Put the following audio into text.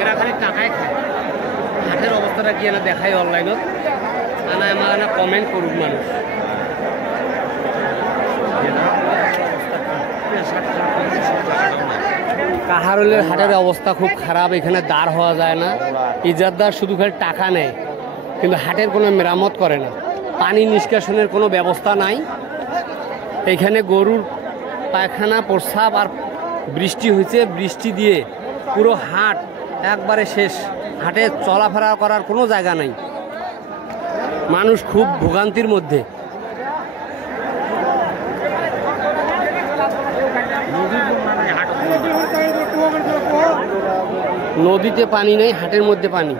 এরা খালি টাকায় খায় হাটের অবস্থাটা কি না দেখায় অনলাইনত আনা আমার না কমেন্ট করুক মানুষ কাহারুলের হাটের অবস্থা খুব খারাপ এখানে দাঁড় হওয়া যায় না ইজারদার শুধু খালি টাকা নেয় কিন্তু হাটের কোনো মেরামত করে না পানি নিষ্কাশনের কোনো ব্যবস্থা নাই এখানে গরুর পায়খানা প্রস্রাব আর বৃষ্টি হয়েছে বৃষ্টি দিয়ে পুরো হাট একবারে শেষ হাটে চলাফেরা করার কোনো জায়গা নাই মানুষ খুব ভোগান্তির মধ্যে নদীতে পানি নেই হাটের মধ্যে পানি